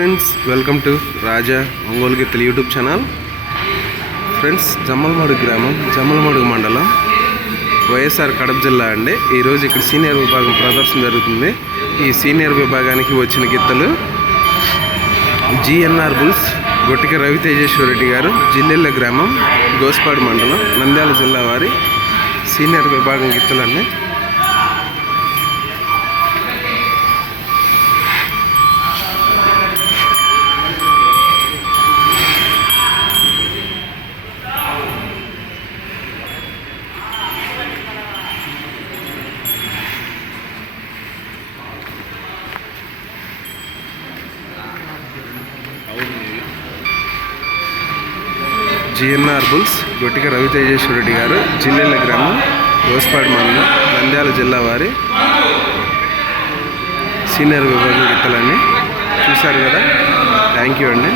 Friends welcome to Raja Ongole గిత్తలు YouTube channel friends Jammalamadugu గ్రామం జమ్మలమడుగు మండలం వైఎస్ఆర్ కడప జిల్లా అండి. ఈరోజు ఇక్కడ సీనియర్ విభాగం ప్రదర్శన జరుగుతుంది. ఈ సీనియర్ విభాగానికి వచ్చిన గిత్తలు జిఎన్ఆర్ బుల్స్ గొట్టిక రవితేజేశ్వరరెడ్డి గారు జిల్లెళ్ళ గ్రామం గోస్పాడు మండలం నంద్యాల జిల్లా వారి సీనియర్ విభాగం గిత్తలన్నీ జిఎన్ఆర్ బుల్స్ గొట్టిక రవితేజేశ్వర రెడ్డి గారు జిల్లెల గ్రామం గోస్పాడు మండలం నంద్యాల జిల్లా వారి సీనియర్ విభాగం గిత్తలన్నీ చూశారు కదా. థ్యాంక్ యూ అండి.